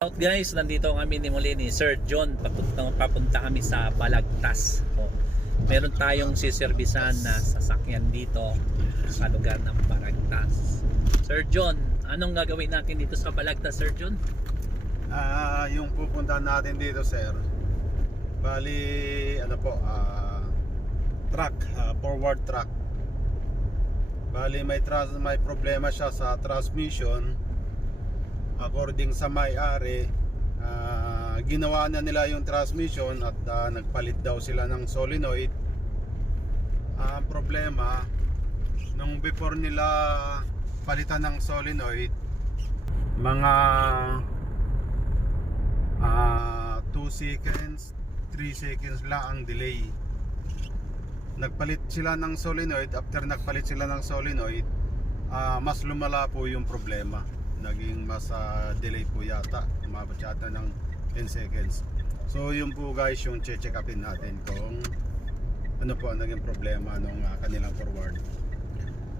Out guys, nandito kami ni muli ni Sir John. Papunta kami sa Balagtas. Meron tayong siservisan na sasakyan dito sa lugar ng Balagtas. Sir John, anong gagawin natin dito sa Balagtas, Sir John? Yung pupuntahan natin dito, sir, bali truck, forward truck. Bali may problema siya sa transmission. According sa may-ari, ginawa na nila yung transmission at nagpalit daw sila ng solenoid. Ang problema, nung before nila palitan ng solenoid, mga 2 seconds, 3 seconds lang ang delay. Nagpalit sila ng solenoid. After nagpalit sila ng solenoid, mas lumala po yung problema. Naging mas delay po yata, umabot yata ng 10 seconds. So yun po guys yung check upin natin kung ano po ang naging problema nung kanilang forward.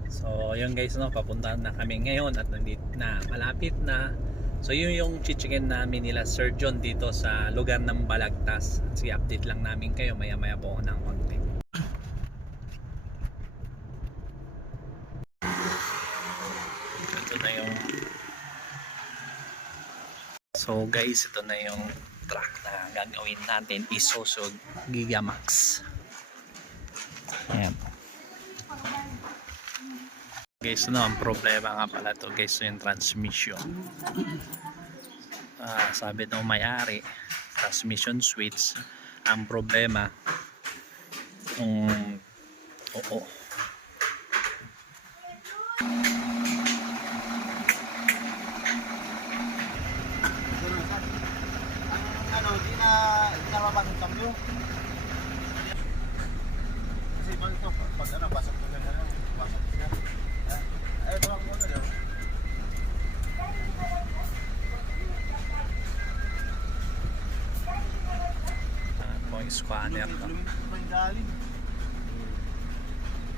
So yun guys, papuntahan na kami ngayon at nandito na, malapit na. So yun yung chichikin namin nila Sir John dito sa lugar ng Balagtas. Sige, update lang namin kayo maya maya po ng konti. Ito na yung So guys, ito na yung truck na gagawin natin, Isuzu Gigamax. Ayan. Guys, ang problema nga pala to guys, yung transmission. Sabi ng may-ari, transmission switch ang problema. Di na mabagong cambio. Kasi man ito, pag basag ko lang basag siya. Ay, ito lang muna daw. Yung scanner to.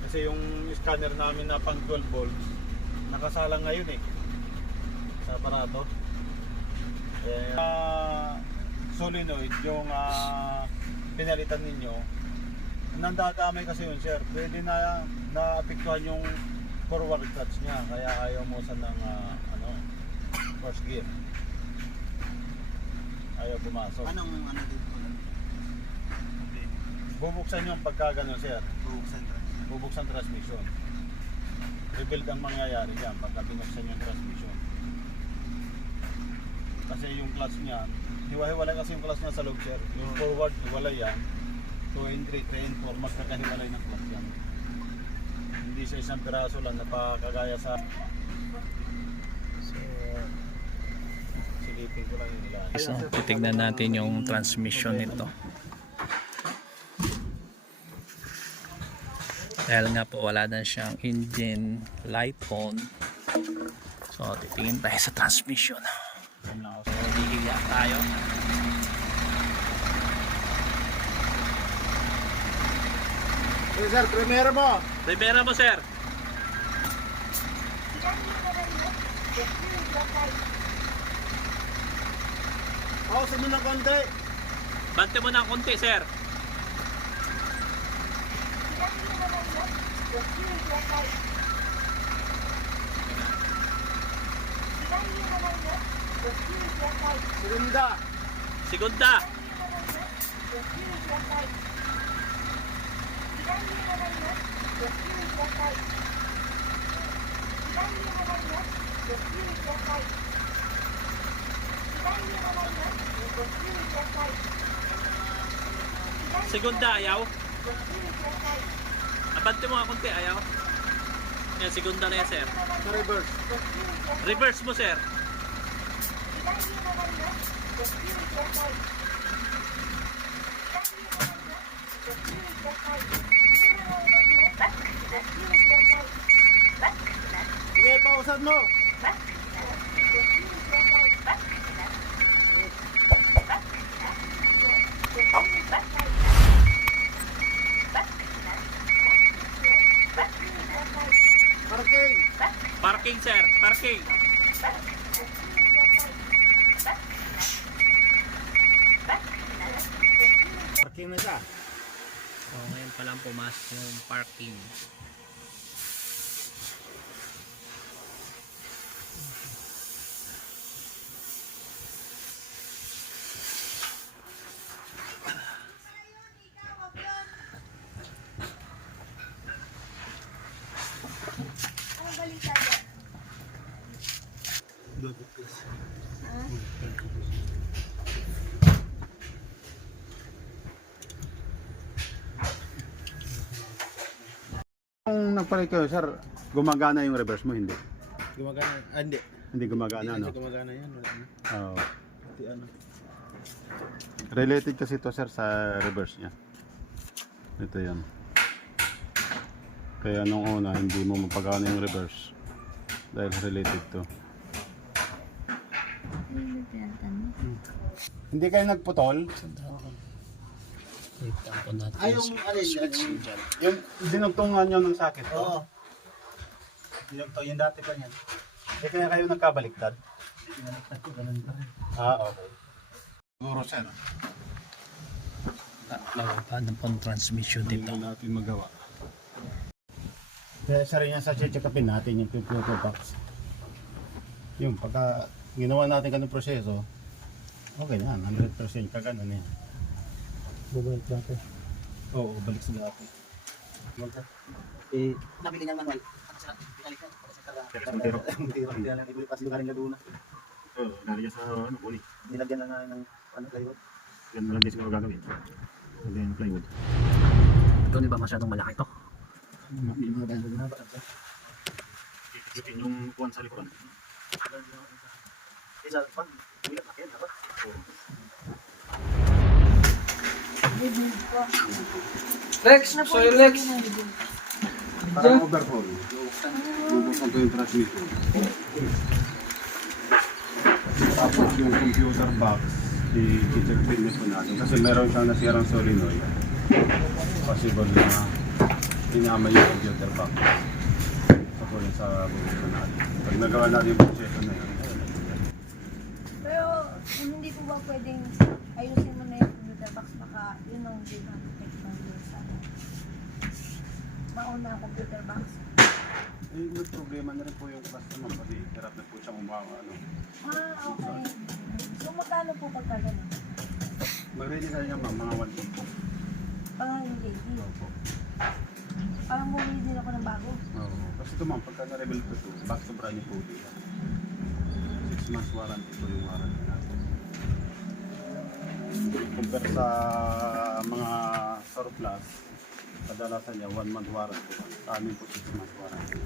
Kasi yung scanner namin na pang 12 volts, nakasalang ngayon sa aparato. Solenoid yung pinalitan ninyo, nandadamay kasi yun, sir. Pwede na naapektuhan yung forward clutch niya, kaya ayaw mo sa ng first gear, ayaw pumasok. Anong dito? Bubuksan yung pagka gano'n, sir. Bubuksan transmission. Rebuild ang mangyayari dyan pagka binuksan yung transmission. Kasi yung clutch niya, hiwa-hiwalay kasi yung clutch niya sa loob, sir. Yung forward, hiwalay yan. 2 and 3, 3 and 4, magkakahiwalay ng clutch yan. Hindi sa isang piraso lang napakagaya sa... So, silipin ko lang yung ilan. So, titignan natin yung transmission nito. Dahil nga po wala na siyang engine light on. So, titingin tayo sa transmission. So, hihiga tayo. Hey, sir, primera mo! Primera mo, sir. Pausa mo ng konti. Bante mo ng konti, sir. Segunda. Segunda. Segunda, ayaw. Abante mo nga konti, ayaw. Yan, segunda na yan, sir. Reverse. Reverse mo, sir. Sige, pausan mo. Parking, sir. Parking. parking na siya. So ngayon pa lang pumasok yung parking. Anong balita dyan? Ha? Kung nagpalit kayo, sir, gumagana yung reverse mo, hindi? Gumagana. Hindi. Hindi gumagana, no? Hindi gumagana yan. Wala na. Oo. Pati ano. Related kasi to, sir, sa reverse niya. Ito yan. Kaya nung una, hindi mo mapagana yung reverse. Dahil related to. Hindi kayo nagputol? Wait, tapon natin. Ay, yung alin yan. Yung dinugtungan nyo ng sakit to? Oo. Yung dati pa yan. Eh, kaya kayo nagkabaliktad? Pinaliktad ko, ganun pa rin. Ah, okay. Siguro, sir. Paano pang transmission Hindi dito? natin magawa. Kaya isa rin yan sa check-upin natin yung filter box. Yung pagka ginawa natin ganung proseso, okay na, 100% kagano na yan. Bubalik dati. Oo, balik sa dati. Eh, nabili niya manual. Pinaliktad. Montero. Kaya lang ibuli pa sila rin Laguna. Oo, nalagyan sa ano, uli. Nilagyan na nga ng ano kayo. Yan na lang din siguro gagawin. Lagyan ng plywood. Ito di ba masyadong malaki to? Hindi mo na Laguna ba? Ikutin yung kuwan sa likuran. Isa pag bilang akin dapat. Lex, sa'yo Lex. Parang overhaul. Bubuksan ko yung transmission. Tapos yung computer box, i-check-pin niyo po natin. Kasi meron siyang nasirang solenoid. Possible na inamay yung computer box. Ito po yung sa bubuksan natin. Pag nagawa natin yung proseso na yun. Pero hindi po ba pwedeng ayusin mo na yung computer box, baka yun ang hindi na-protect ng sa mauna ang computer box. Eh, may problema na rin po yung customer kasi hirap na po siyang umawa. Ano. Ah, okay. So magkano po pagka gano'n? Mag-ready ka niya ma'am, mga 1 week. Parang hindi. Opo. Parang bumili din ako ng bago. Oo. Kasi ito ma'am, pagka na-reveal ko ito, back to brand new po dito. 6 months warranty po yung warranty natin. Compare sa mga surplus, kadalasan niya 1 month warranty. Sa amin po 6 months warranty.